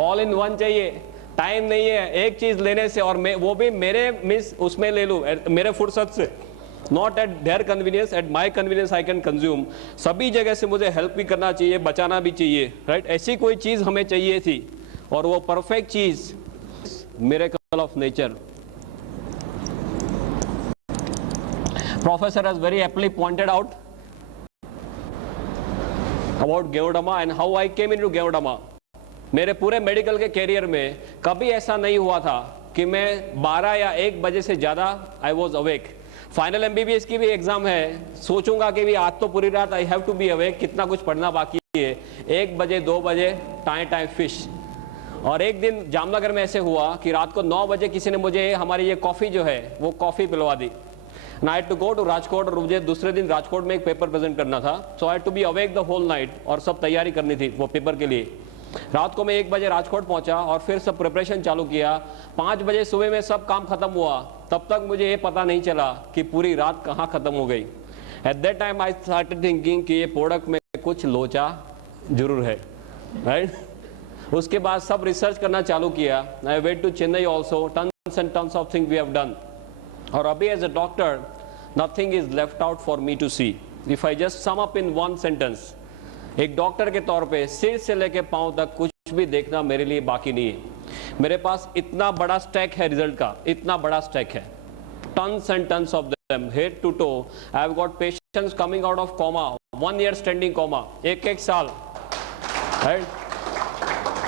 All in one चाहिए, time नहीं है एक चीज लेने से, और वो भी मेरे मिस उसमें ले लूं मेरे फुर्सत से, not at their convenience, at my convenience I can consume. सभी जगह से मुझे हेल्प भी करना चाहिए, बचाना भी चाहिए, राइट? ऐसी कोई चीज हमें चाहिए थी, और वो परफेक्ट चीज miracle of nature. Professor has very aptly pointed out about Geodama and how I came into Geodama. मेरे पूरे मेडिकल के कैरियर में कभी ऐसा नहीं हुआ था कि मैं 12 या 1 बजे से ज़्यादा I was awake. Final MBBS की भी एग्जाम है, सोचूंगा कि भी आज तो पूरी रात I have to be awake, कितना कुछ पढ़ना बाकी है, 1 बजे 2 बजे टाइम फिश। और एक दिन जामनगर में ऐसे हुआ कि रात को 9 बजे किसी ने मुझे हमारी ये कॉफ़ी जो है वो कॉफ़ी पिलवा दी। I had to go to Rajkot, और मुझे दूसरे दिन राजकोट में एक पेपर प्रेजेंट करना था, so I had to be awake the whole night, और सब तैयारी करनी थी वो पेपर के लिए। रात को मैं 1 बजे राजकोट पहुंचा और फिर सब प्रिपरेशन चालू किया। 5 बजे सुबह में सब काम खत्म हुआ, तब तक मुझे ये पता नहीं चला कि पूरी रात कहाँ खत्म हो गई। At that time I started thinking कि ये प्रोडक्ट में कुछ लोचा जरूर है, राइट? उसके बाद सब रिसर्च करना चालू किया। I went to Chennai also, tons and tons of thing we have done. और अभी as a doctor nothing is left out for me to see. If I just sum up in one sentence, एक doctor के तौर पे सिर से लेके पांव तक कुछ भी देखना मेरे लिए बाकी नहीं है। मेरे पास इतना बड़ा स्टैक है रिजल्ट का, इतना बड़ा स्टैक है, tons and tons of them, head to toe. I have got patients coming out of coma, 1 year standing coma, एक साल, right?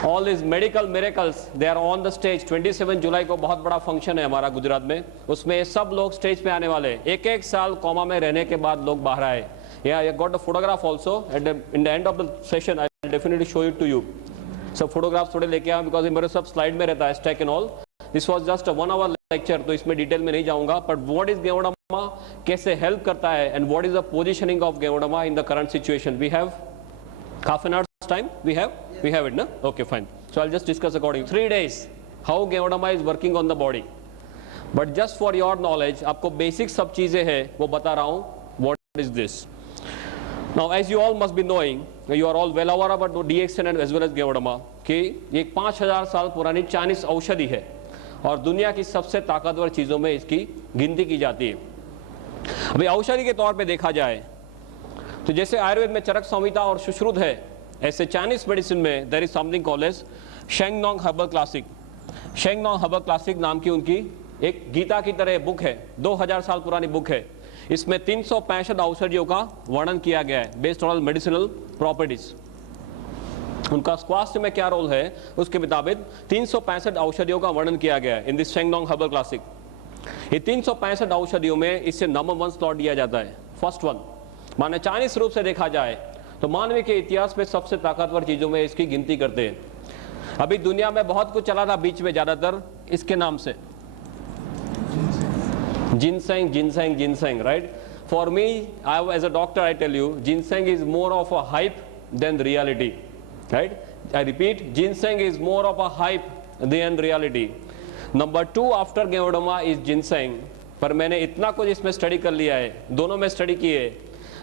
All these medical miracles, they are on the stage. 27 जुलाई को बहुत बड़ा function है हमारा गुजरात में, उसमें सब लोग स्टेज पे आने वाले हैं। एक साल कोमा में रहने के बाद लोग बाहर आए। Yeah, I got a photograph also. In the end of the session, I will definitely show it to you. सब फोटोग्राफ थोड़े लेके आया, बिकॉज मेरे सब स्लाइड में रहता है stack and all. This was just 1 hour lecture, तो इसमें डिटेल में नहीं जाऊंगा, बट व्हाट इज गेवोडामा, कैसे हेल्प करता है, and what is the positioning of ganoderma in the current situation. We have half an hour's time. We have it, no? Okay, fine. So I'll just discuss according 3 days how Geodama is working on the body. But just for your knowledge, आपको basic सब चीजें हैं वो बता रहा हूँ। What is this? Now, as you all must be knowing, you are all well aware about DXN and as well as Geodama कि ये 5000 साल पुरानी चाइनीज औषधि है, और दुनिया की सबसे ताकतवर चीजों में इसकी गिनती की जाती है। अभी औषधि के तौर पे देखा जाए तो जैसे आयुर्वेद में चरक संहिता और सुश्रुत है, ऐसे चाइनीज मेडिसिन में there is something called as Shennong herbal classic. Shennong herbal classic नाम की उनकी एक गीता की तरह बुक है, 2000 साल पुरानी बुक है। इसमें 365 औषधियों का वर्णन किया गया है बेस्ड ऑन मेडिसिनल प्रॉपर्टीज। उनका स्वास्थ्य में क्या रोल है उसके मुताबिक 365 औषधियों का वर्णन किया गया है इन दिस शेंगनोंग हर्बल क्लासिक। ये 365 औषधियों में इससे नंबर 1 स्लॉट दिया जाता है, फर्स्ट वन। माने चाइनीज रूप से देखा जाए तो मानव के इतिहास में सबसे ताकतवर चीजों में इसकी गिनती करते हैं। अभी दुनिया में बहुत कुछ चला था बीच में, ज्यादातर इसके नाम से ginseng ginseng ginseng, right? For me, I as a doctor I tell you, ginseng is more of a hype than reality, right? I repeat, ginseng is more of a hype than reality. Number 2 after ganoderma is ginseng. पर मैंने इतना कुछ इसमें study कर लिया है, दोनों में स्टडी किए,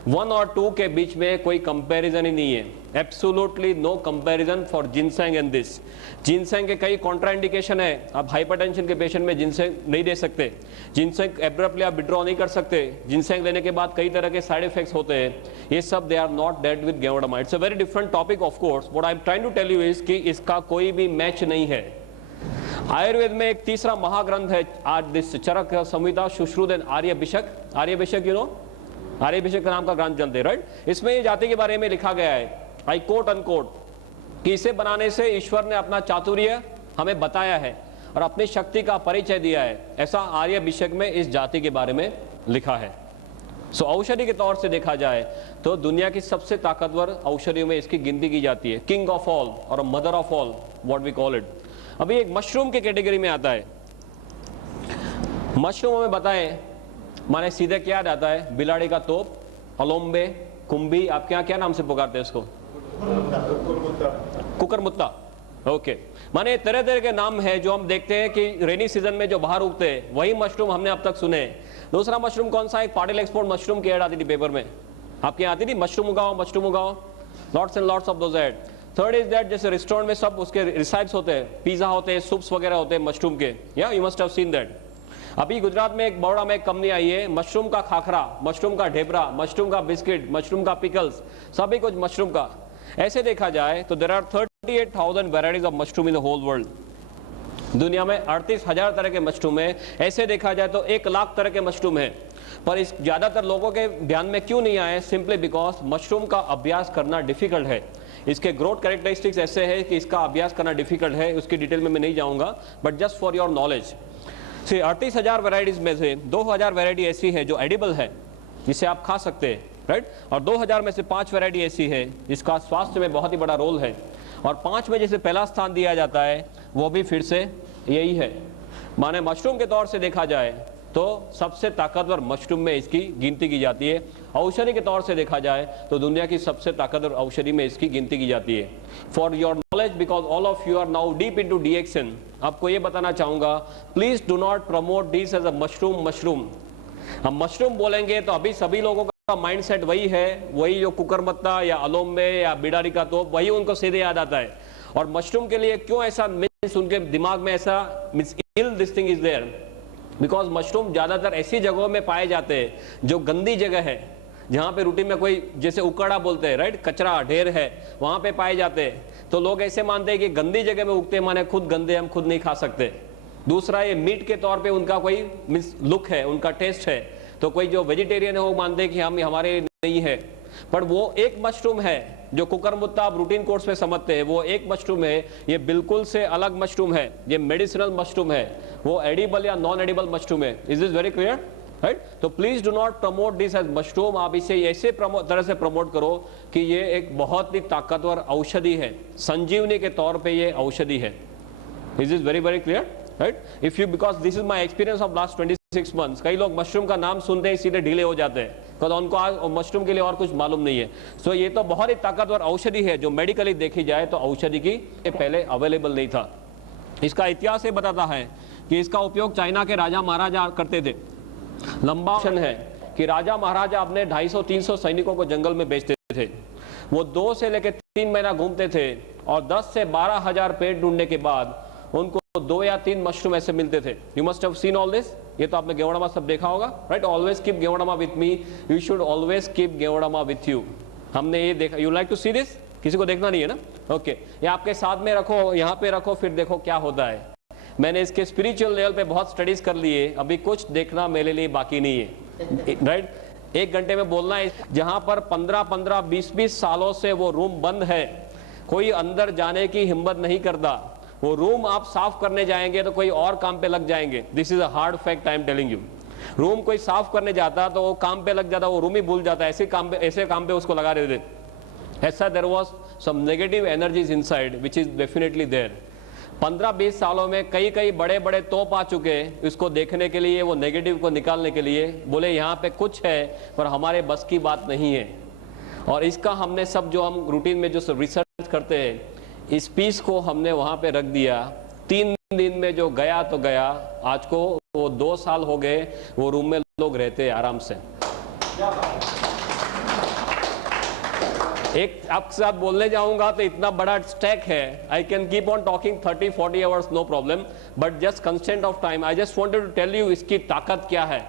1 और 2 के बीच में कोई कंपैरिजन ही नहीं है। Absolutely no comparison for ginseng and this. Ginseng के कई कॉन्ट्राइंडिकेशन है, आप हाइपरटेंशन के पेशेंट में जिनसेंग नहीं दे सकते, जिनसेंग एब्रप्टली आप विड्रॉ नहीं कर सकते, जिनसेंग लेने के बाद कई तरह के साइड इफेक्ट्स होते हैं, ये सब they are not dead with ganoderma. It's a very different topic of course, what I am trying to tell you is कि इसका कोई भी मैच नहीं है। आयुर्वेद में एक तीसरा महाग्रंथ है आज this Charaka Samhita Sushruta and Aryabhishak. Aryabhishak you know, Aryabhishak का नाम का ग्रंथ चलते, राइट? इसमें ये जाति के बारे में लिखा गया है, आई कोट अनकोट, कि इसे बनाने से ईश्वर ने अपना चातुर्य हमें बताया है और अपनी शक्ति का परिचय दिया है। ऐसा आर्यभिषक में इस जाति के बारे में लिखा है। सो औषधि के तौर से देखा जाए तो दुनिया की सबसे ताकतवर औषधियों में इसकी गिनती की जाती है, किंग ऑफ ऑल और mother of all, what we call it. अभी एक मशरूम के कैटेगरी में आता है। मशरूम हमें बताएं, माने सीधे क्या याद आता है? बिलाड़ी का तोप, अलोम्बे, कुंभी, आपके यहाँ क्या नाम से पुकारते हैं इसको? कुकरमुत्ता। ओके, माने तरह तरह के नाम है जो हम देखते हैं कि रेनी सीजन में जो बाहर उगते हैं, वही मशरूम हमने अब तक सुने। दूसरा मशरूम कौन सा? एक पाटिल एक्सपोर्ट मशरूम की एड आती थी पेपर में, आपके यहाँ आती थी, मशरूम उगाओ, मशरूम उगाओ, lots and lots of those ad. Third is that जैसे रेस्टोरेंट में सब उसके रिसाइप्स होते हैं, पिज्जा होते हैं, सूप्स वगैरह होते हैं मशरूम के, या you must have seen that. अभी गुजरात में एक बड़ोड़ा में एक कंपनी आई है, मशरूम का खाखरा, मशरूम का ढेबरा, मशरूम का बिस्किट, मशरूम का पिकल्स, सभी कुछ मशरूम का। ऐसे देखा जाए तो there are 38,000 varieties of mushroom in the whole world. दुनिया में 38,000 तरह के मशरूम है। ऐसे देखा जाए तो 1 लाख तरह के मशरूम है, पर इस ज्यादातर लोगों के ध्यान में क्यों नहीं आए? सिंपली बिकॉज मशरूम का अभ्यास करना डिफिकल्ट है। इसके ग्रोथ कैरेक्टरिस्टिक्स ऐसे है कि इसका अभ्यास करना डिफिकल्ट है, उसकी डिटेल में मैं नहीं जाऊंगा, but just for your knowledge, 38,000 varieties में से 2,000 वेराइटी ऐसी है जो एडिबल है, जिसे आप खा सकते हैं, राइट, और 2,000 में से 5 वेराइटी ऐसी है जिसका स्वास्थ्य में बहुत ही बड़ा रोल है, और 5 में जैसे पहला स्थान दिया जाता है वो भी फिर से यही है। माने मशरूम के तौर से देखा जाए तो सबसे ताकतवर मशरूम में इसकी गिनती की जाती है। औषधि के तौर से देखा जाए तो दुनिया की सबसे ताकतवर औषधि में इसकी गिनती की जाती है। For your knowledge, because all of you are now deep into DXN, आपको ये बताना चाहूंगा, please do not promote this as a mushroom. हम मशरूम बोलेंगे तो अभी सभी लोगों का माइंडसेट वही है, वही जो कुकरमत्ता या अलोम्बे या बिडारी का तोप, वही उनको सीधे याद आता है। और मशरूम के लिए क्यों ऐसा मीन्स उनके दिमाग में ऐसा means ill this thing is there, because mushroom ज्यादातर ऐसी जगहों में पाए जाते हैं जो गंदी जगह है, जहां पे रूटीन में कोई जैसे उकड़ा बोलते हैं, राइट, कचरा ढेर है, वहां पे पाए जाते हैं। तो लोग ऐसे मानते हैं कि गंदी जगह में उगते माने खुद गंदे, हम खुद नहीं खा सकते। दूसरा, ये मीट के तौर पे उनका कोई मीन्स लुक है, उनका टेस्ट है, तो कोई जो वेजिटेरियन है वो मानते हैं कि हम हमारे नहीं है। पर वो एक मशरूम है जो कुकरमुत्ता आप रूटीन कोर्स में समझते हैं, वो एक मशरूम है, ये बिल्कुल से अलग मशरूम है, ये मेडिसिनल मशरूम है, वो एडिबल या नॉन एडिबल मशरूम है। Is this very clear, right? तो please do not promote this as mushroom. आप इसे ऐसे तरह से प्रमोट करो कि ये एक बहुत ही ताकतवर औषधि है, संजीवनी के तौर पे ये औषधि है। Is this very very clear, right? If you, because this is my experience of last 26 months, कई लोग मशरूम का नाम सुनते ही सीधे ढीले हो जाते हैं, क्योंकि उनको आज मशरूम के लिए और कुछ मालूम नहीं है। सो ये तो बहुत ही ताकतवर औषधि है जो मेडिकली देखी जाए तो औषधि की पहले अवेलेबल नहीं था। इसका इतिहास ये बताता है कि इसका उपयोग चाइना के राजा महाराजा करते थे। लंबा है कि राजा महाराजा अपने 250-300 सैनिकों को जंगल में बेचते थे। वो 2 से लेकर 3 महीना घूमते थे और 10 से 12,000 पेड़ ढूंढने के बाद उनको 2 या 3 मशरूम ऐसे मिलते थे। You must have seen all this, ये तो आपने गेवड़ामा सब देखा होगा, right? Always keep ganoderma with me, you should always keep ganoderma with you. हमने ये देखा, you like to see this? किसी को देखना नहीं है ना? ओके, ये आपके साथ में रखो, यहाँ पे रखो, फिर देखो क्या होता है। मैंने इसके स्पिरिचुअल लेवल पे बहुत स्टडीज कर लिए, अभी कुछ देखना मेरे लिए बाकी नहीं है, राइट? 1 घंटे में बोलना है। जहां पर 15-15, 20-20 सालों से वो रूम बंद है, कोई अंदर जाने की हिम्मत नहीं करता। वो रूम आप साफ करने जाएंगे तो कोई और काम पे लग जाएंगे। This is a hard fact I am telling you. Room कोई साफ करने जाता तो वो काम पे लग जाता, वो रूम ही भूल जाता, ऐसे काम पे उसको लगा देते। ऐसा there was some negative energies inside which is definitely there. 15-20 सालों में कई बड़े बड़े तोप आ चुके हैं इसको देखने के लिए, वो नेगेटिव को निकालने के लिए। बोले यहाँ पे कुछ है पर हमारे बस की बात नहीं है। और इसका हमने सब जो हम रूटीन में जो रिसर्च करते हैं, इस पीस को हमने वहां पे रख दिया। 3 दिन में जो गया तो गया, आज को वो 2 साल हो गए, वो रूम में लोग रहते हैं आराम से। एक आपके साथ बोलने जाऊंगा तो इतना बड़ा स्टैक है, I can keep on talking 30-40 hours no problem, but just constant of time I just wanted to tell you इसकी ताकत क्या है।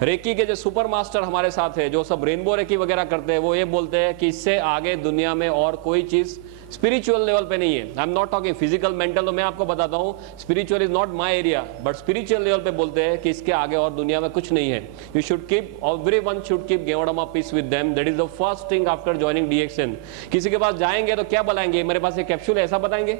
रेकी के जो सुपर मास्टर हमारे साथ है, जो सब रेनबो रेकी वगैरह करते हैं, वो ये बोलते हैं कि इससे आगे दुनिया में और कोई चीज स्पिरिचुअल लेवल पे नहीं है। I am not talking physical mental, तो मैं आपको बताता हूँ spiritual is not my area, but spiritual level पे बोलते हैं कि इसके आगे और दुनिया में कुछ नहीं है। You should keep, everyone should keep ganoderma piece with them, that is the first thing after joining DXN. किसी के पास जाएंगे तो क्या बताएंगे, मेरे पास एक कैप्सूल है, ऐसा बताएंगे?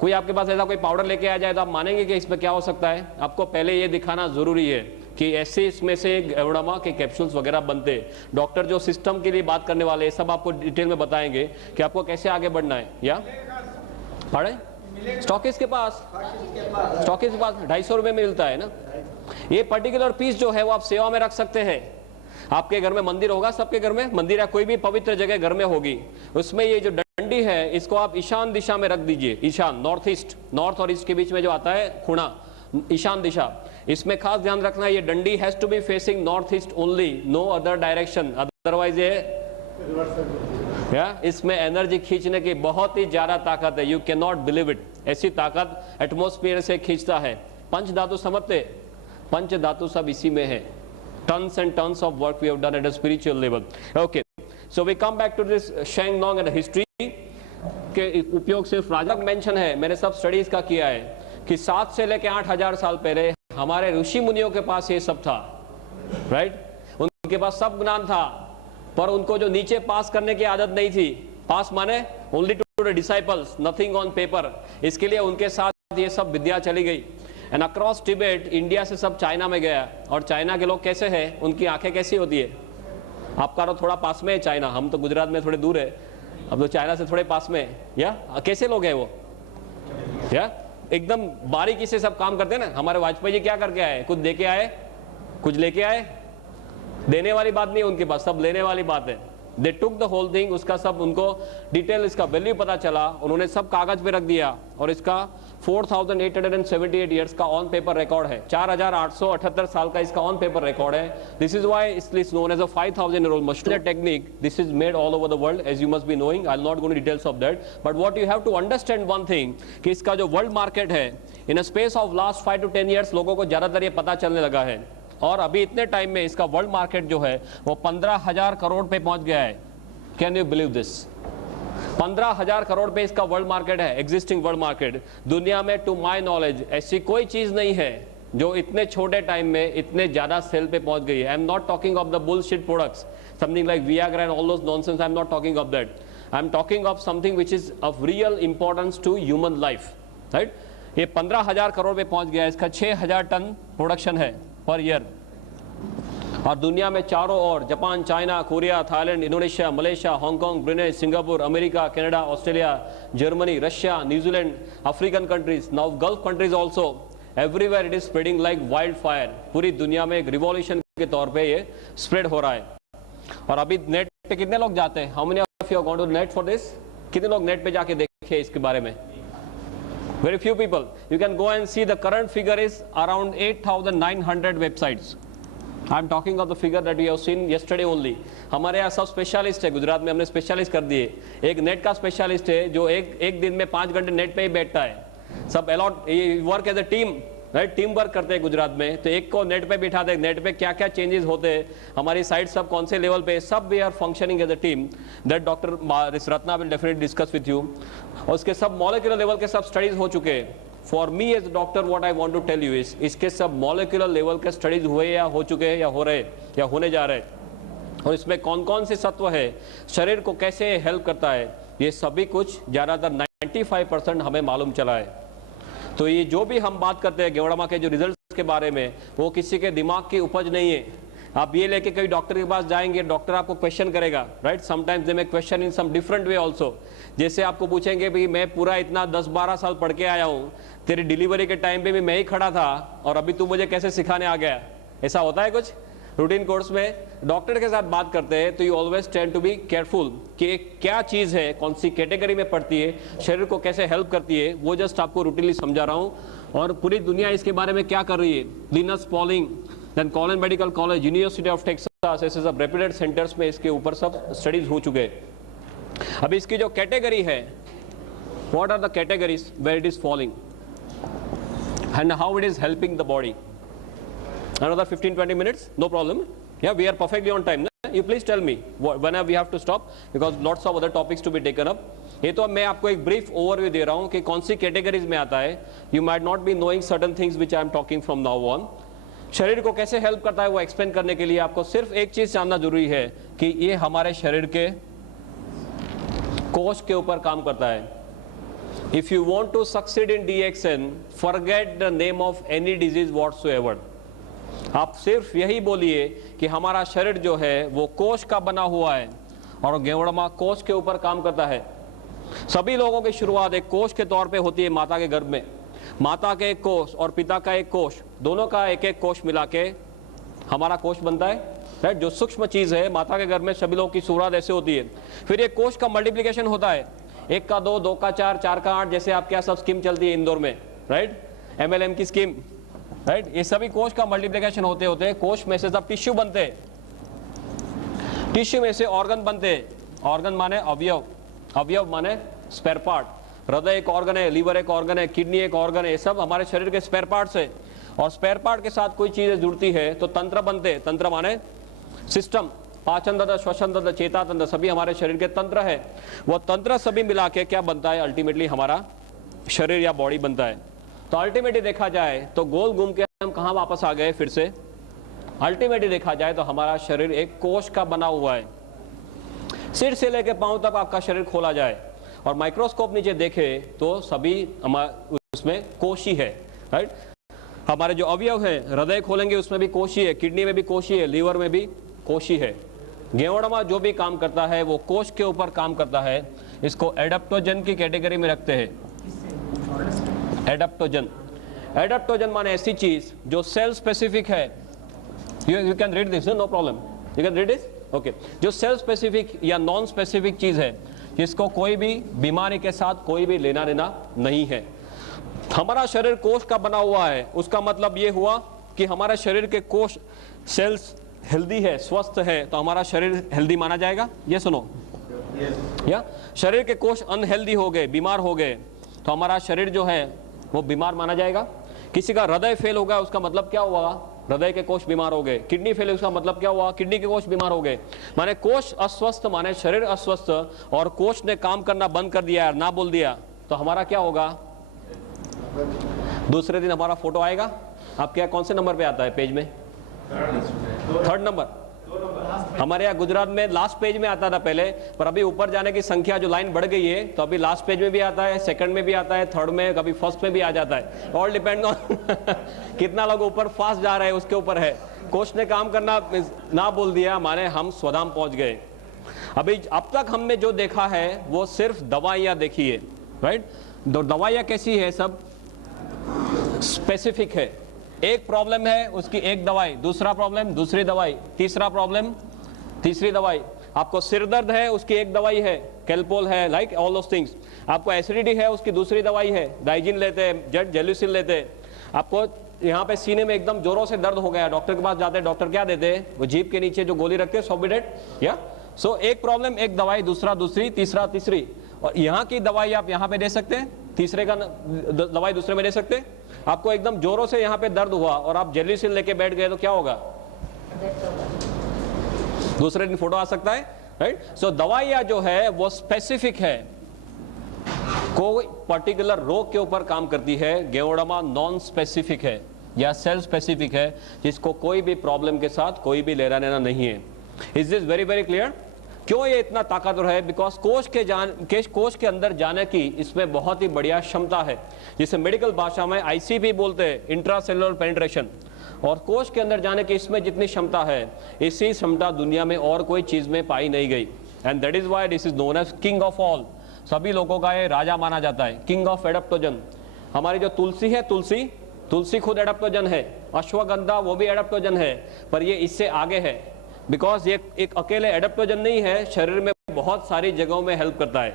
कोई आपके पास ऐसा कोई पाउडर लेके आ जाए तो आप मानेंगे कि इसमें क्या हो सकता है? आपको पहले ये दिखाना जरूरी है कि ऐसे इसमें से गेवड़ामा के कैप्सूल्स वगैरह बनते। डॉक्टर जो सिस्टम के लिए बात करने वाले सब आपको डिटेल में बताएंगे कि आपको कैसे आगे बढ़ना है। या पढ़े स्टॉकिस्ट के पास 250 रुपए में मिलता है ना। ये पर्टिकुलर पीस जो है वो आप सेवा में रख सकते हैं। आपके घर में मंदिर होगा, सबके घर में मंदिर या कोई भी पवित्र जगह घर में होगी, उसमें ये जो डंडी है इसको आप ईशान दिशा में रख दीजिए। ईशान, नॉर्थ ईस्ट, नॉर्थ और ईस्ट के बीच में जो आता है खुणा, ईशान दिशा। इसमें खास ध्यान रखना, ये डंडी has to be facing north east only, no other direction, otherwise ये या इसमें एनर्जी खींचने की बहुत ही ज्यादा ताकत है, you can not believe it. ऐसी ताकत एटमॉस्फेयर से खींचता है। पंच धातु समझते, पंच धातु सब इसी में है। Tons and tons of work we have done at a spiritual level. Okay, so we come back to this Shen Nong and history के उपयोग सिर्फ राजा मेंशन है, मैंने सब स्टडीज का किया है कि 7 से लेकर 8,000 साल पहले हमारे ऋषि मुनियों के पास ये सब था, राइट? उनके पास सब ज्ञान था, पर उनको जो नीचे पास करने की आदत नहीं थी। पास माने only to the disciples, nothing on paper. इसके लिए उनके साथ ये सब विद्या चली गई। एंड अक्रॉस टिबेट, इंडिया से सब चाइना में गया। और चाइना के लोग कैसे हैं, उनकी आंखें कैसी होती है? आपका तो थोड़ा पास में है चाइना, हम तो गुजरात में थोड़े दूर है, अब तो चाइना से थोड़े पास में है। या कैसे लोग हैं वो? या एकदम बारीकी से सब काम करते हैं ना। हमारे वाजपेयी जी क्या करके आए? कुछ दे के आए, कुछ लेके आए? देने वाली बात नहीं है उनके पास, सब लेने वाली बात है। दे टुक द होल थिंग, उसका सब उनको डिटेल, इसका वैल्यू पता चला, उन्होंने सब कागज पे रख दिया। और इसका 4,878 ईयर्स का ऑन पेपर रिकॉर्ड है। 4,878 साल का इसका ऑन पेपर रिकॉर्ड है। This is why it is known as a 5,000-year-old machine technique. This is made all over the world, as you must be knowing. I'll not go into details of that, but what you have to understand one thing, कि इसका जो world market है, in a space of last 5 to 10 years लोगों को ज्यादातर ये पता चलने लगा है। और अभी इतने टाइम में इसका वर्ल्ड मार्केट जो है वो 15,000 करोड़ पे पहुंच गया है। Can you believe this? 15,000 crore पे इसका वर्ल्ड मार्केट है, एग्जिस्टिंग वर्ल्ड मार्केट। दुनिया में टू माय नॉलेज ऐसी कोई चीज नहीं है जो इतने छोटे टाइम में इतने ज्यादा सेल पे पहुंच गई है। I am not talking of the bullshit products, something like Viagra and all those nonsense. I am not talking of that. I am talking of something which is of real importance to human life, right? ये 15,000 करोड़ पे पहुंच गया है। इसका 6,000 ton production है per year. और दुनिया में चारों ओर Japan, China, Korea, Thailand, Indonesia, Malaysia, Hong Kong, Brunei, Singapore, America, Canada, Australia, Germany, Russia, New Zealand, African countries, now Gulf countries also, everywhere it is spreading like wildfire. पूरी दुनिया में एक रिवॉल्यूशन के तौर पे ये स्प्रेड हो रहा है। और अभी नेट पे कितने लोग जाते हैं? How many of you are going to net for this? कितने लोग नेट पे जाके देखे इसके बारे में? Very few people. You can go and see the current figure is around 8,900 websites. I am talking of the figure that we have seen yesterday only. हमारे यहाँ सब स्पेशलिस्ट है, गुजरात में हमने स्पेशलिस्ट कर दिए। एक नेट का स्पेशलिस्ट है जो एक दिन में 5 घंटे नेट पे ही बैठता है। सब allot work as a team, right? Team work करते हैं गुजरात में। तो एक को नेट पे बिठा दे, नेट पे क्या क्या चेंजेस होते हैं, हमारी साइट सब कौन से लेवल पे, सब we are functioning as a team. That doctor Ratna will definitely discuss with you. और उसके सब मॉलिक्यूलर लेवल के सब स्टडीज हो चुके हैं। For me as doctor what I want to tell you is, इसके सब मॉलिक्यूलर लेवल के स्टडीज हुए या हो चुके हैं या हो रहे या होने जा रहे हैं। और इसमें कौन कौन से सत्व है, शरीर को कैसे हेल्प करता है, ये सभी कुछ ज़्यादातर 95% हमें मालूम चला है। तो ये जो भी हम बात करते हैं गेवड़ामा के जो रिजल्ट्स के बारे में, वो किसी के दिमाग की उपज नहीं है। आप ये लेके कभी डॉक्टर के पास जाएंगे, डॉक्टर आपको क्वेश्चन करेगा, right? Sometimes they may question in some different way also. जैसे आपको पूछेंगे भाई मैं पूरा इतना 10-12 साल पढ़ के आया हूँ, तेरी डिलीवरी के टाइम पे भी मैं ही खड़ा था और अभी तू मुझे कैसे सिखाने आ गया? ऐसा होता है कुछ रूटीन कोर्स में? डॉक्टर के साथ बात करते हैं तो you always tend to be careful कि क्या चीज़ है, कौन सी कैटेगरी में पड़ती है, शरीर को कैसे हेल्प करती है, वो जस्ट आपको रूटीनली समझा रहा हूँ। और पूरी दुनिया इसके बारे में क्या कर रही है। Linus Pauling, then Cologne medical college, university of Texas, ऐसे सब रेप्यूटेड सेंटर्स में इसके ऊपर सब स्टडीज हो चुके हैं। अभी इसकी जो कैटेगरी है, what are the categories where it is falling and how it is helping the body? Another 15-20 minutes, no problem. Yeah, we are perfectly on time. You please tell me whenever we have to stop because lots of other topics to be taken up. ये तो मैं आपको एक brief overview दे रहा हूँ कि कौन सी categories में आता है। You might not be knowing certain things which I am talking from now on. शरीर को कैसे हेल्प करता है वो एक्सप्लेन करने के लिए आपको सिर्फ एक चीज जानना जरूरी है कि ये हमारे शरीर के कोश के ऊपर काम करता है। If you want to succeed in DXN, forget the name of any disease whatsoever. आप सिर्फ यही बोलिए कि हमारा शरीर जो है वो कोश का बना हुआ है और गेवड़मा कोश के ऊपर काम करता है। सभी लोगों की शुरुआत एक कोश के तौर पे होती है माता के गर्भ में। माता के एक कोश और पिता का एक कोश, दोनों का एक एक कोश मिला के हमारा कोश बनता है, राइट? जो सूक्ष्म चीज है माता के गर्भ में सभी लोगों की शुरुआत ऐसे होती है। फिर एक कोश का मल्टीप्लिकेशन होता है, 1 का 2, 2 का 4, 4 का 8, जैसे आपके यहाँ सब स्कीम चलती है इंदौर में, राइट? MLM की स्कीम, राइट? ये सभी कोश का मल्टीप्लिकेशन होते होते कोश में से सब टिश्यू बनते हैं, टिश्यू में से ऑर्गन बनते हैं ऑर्गन माने अवयव, अवयव माने स्पेयर पार्ट। हृदय एक ऑर्गन है, लीवर एक ऑर्गन है, किडनी एक ऑर्गन है, ये सब हमारे शरीर के स्पेयर पार्ट्स है। और स्पेयर पार्ट के साथ कोई चीजें जुड़ती है तो तंत्र बनते हैं। तंत्र माने सिस्टम, पाचन तंत्र, श्वसन तंत्र, चेता तंत्र, सभी हमारे शरीर के तंत्र है। वो तंत्र सभी मिला के क्या बनता है, अल्टीमेटली हमारा शरीर या बॉडी बनता है। तो अल्टीमेटली देखा जाए तो गोल घूम के हम कहाँ वापस आ गए फिर से, अल्टीमेटली देखा जाए तो हमारा शरीर एक कोश का बना हुआ है। सिर से लेके पांव तक आपका शरीर खोला जाए और माइक्रोस्कोप नीचे देखे तो सभी उसमें कोश ही है, राइट। हमारे जो अवयव है, हृदय खोलेंगे उसमें भी कोश ही है, किडनी में भी कोश ही है, लीवर में भी कोश ही है। गेवड़मा जो भी काम करता है वो कोश के ऊपर काम करता है। इसको एडाप्टोजन की कैटेगरी में रखते हैं। एडाप्टोजन, एडाप्टोजन माने ऐसी चीज जो सेल स्पेसिफिक है। You can read this, no problem, you can read this, okay. जो सेल स्पेसिफिक या नॉन स्पेसिफिक चीज है जिसको कोई भी बीमारी के साथ कोई भी लेना देना नहीं है। हमारा शरीर कोश का बना हुआ है, उसका मतलब ये हुआ कि हमारा शरीर के कोश सेल्स हेल्दी है, स्वस्थ है, तो हमारा शरीर हेल्दी माना जाएगा। ये सुनो, या शरीर के कोश अनहेल्दी हो गए, बीमार हो गए, तो हमारा शरीर जो है वो बीमार माना जाएगा। किसी का हृदय फेल हो गया, उसका मतलब क्या हुआ, हृदय के कोश बीमार हो गए। किडनी फेल, उसका मतलब क्या हुआ, किडनी के कोश बीमार हो गए। माने कोश अस्वस्थ माने शरीर अस्वस्थ, और कोश ने काम करना बंद कर दिया ना बोल दिया तो हमारा क्या होगा, दूसरे दिन हमारा फोटो आएगा। आपके यहाँ कौन से नंबर पे आता है पेज में, थर्ड नंबर। हमारे यहाँ गुजरात में लास्ट पेज में आता था पहले, पर अभी ऊपर जाने की संख्या जो लाइन बढ़ गई है तो अभी लास्ट पेज में भी आता है, सेकंड में भी आता है, थर्ड में, कभी फर्स्ट में भी आ जाता है। ऑल डिपेंड ऑन कितना लोग ऊपर फास्ट जा रहे हैं उसके ऊपर है। कोच ने काम करना ना बोल दिया माने हम स्वधाम पहुंच गए। अभी अब तक हमने जो देखा है वो सिर्फ दवाइयां देखी है, राइट। दवाइयां कैसी है, सब स्पेसिफिक है। एक प्रॉब्लम है उसकी एक दवाई, दूसरा प्रॉब्लम दूसरी दवाई, तीसरा प्रॉब्लम तीसरी दवाई। आपको सिर दर्द है उसकी एक दवाई है, कैल्पोल है, लाइक ऑल दोस थिंग्स। आपको एसिडिटी है उसकी दूसरी दवाई है, डाइजिन लेते हैं, जेट जेल्यूसिन लेते हैं। आपको यहाँ पे सीने में एकदम जोरों से दर्द हो गया, डॉक्टर के पास जाते हैं, डॉक्टर क्या देते हैं, वो जीभ के नीचे जो गोली रखते हैं सोबिडेट, या सो एक प्रॉब्लम एक दवाई, दूसरा दूसरी, तीसरा तीसरी। और यहाँ की दवाई आप यहाँ पे दे सकते हैं, तीसरे का दवाई दूसरे में दे सकते हैं। आपको एकदम जोरों से यहाँ पे दर्द हुआ और आप जेल्यूसिन लेके बैठ गए तो क्या होगा, दूसरे दिन फोटो आ सकता है, राइट। सो दवाइयाँ जो है वो स्पेसिफिक है, कोई पर्टिकुलर रोग के ऊपर काम करती है। गेवड़मा नॉन स्पेसिफिक है या सेल स्पेसिफिक है, जिसको कोई भी प्रॉब्लम के साथ कोई भी लेना देना नहीं है। Is this very very clear. क्यों ये इतना ताकतवर है, बिकॉज कोश के अंदर जाने की इसमें बहुत ही बढ़िया क्षमता है, जिसे मेडिकल भाषा में आईसीपी बोलते हैं, इंट्रासेलुलर पेनिट्रेशन। और कोश के अंदर जाने की इसमें जितनी क्षमता है, इसी क्षमता दुनिया में और कोई चीज में पाई नहीं गई। And that is why this is known as king of all. सभी लोगों का ये राजा माना जाता है, किंग ऑफ एडाप्टोजन। हमारी जो तुलसी है, तुलसी खुद एडाप्टोजन है, अश्वगंधा वो भी एडाप्टोजन है, पर ये इससे आगे है, बिकॉज ये एक अकेले एडाप्टोजन नहीं है, शरीर में बहुत सारी जगहों में हेल्प करता है।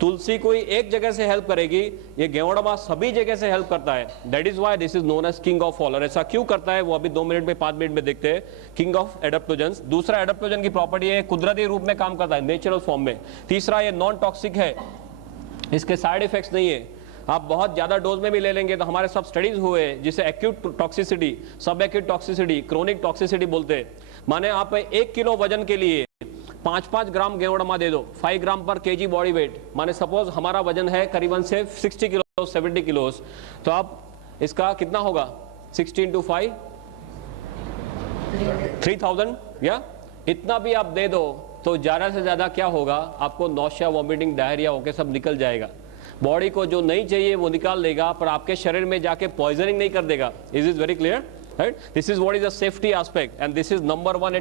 तुलसी कोई एक जगह से हेल्प करेगी, ये गेवड़मा सभी जगह से हेल्प करता है। That is why this is known as king of all. और ऐसा क्यों करता है वो अभी 2 मिनट में 5 मिनट में देखते हैं। King of adaptogen. दूसरा, एडाप्टोजन की प्रॉपर्टी है कुदरती रूप में काम करता है, नेचुरल फॉर्म में। तीसरा, ये नॉन टॉक्सिक है, इसके साइड इफेक्ट्स नहीं है। आप बहुत ज्यादा डोज में भी ले लेंगे तो हमारे सब स्टडीज हुए जिसे एक्यूट टॉक्सिसिटी, सब एक्यूट टॉक्सिसिटी, क्रोनिक टॉक्सिसिटी बोलते हैं। माने आप 1 किलो वजन के लिए 5-5 ग्राम गेवड़मा दे दो, 5 ग्राम पर केजी बॉडी वेट। माने सपोज हमारा वजन है करीबन से 60 किलो 70 किलो, तो आप इसका कितना होगा, 16 × 5 3000, या इतना भी आप दे दो तो ज्यादा से ज्यादा क्या होगा, आपको नौशिया, वॉमिटिंग, डायरिया होके सब निकल जाएगा। बॉडी को जो नहीं चाहिए वो निकाल देगा, पर आपके शरीर में जाके पॉइजनिंग नहीं कर देगा। Is is very clear, right? This is what is the safety aspect, and this is number 1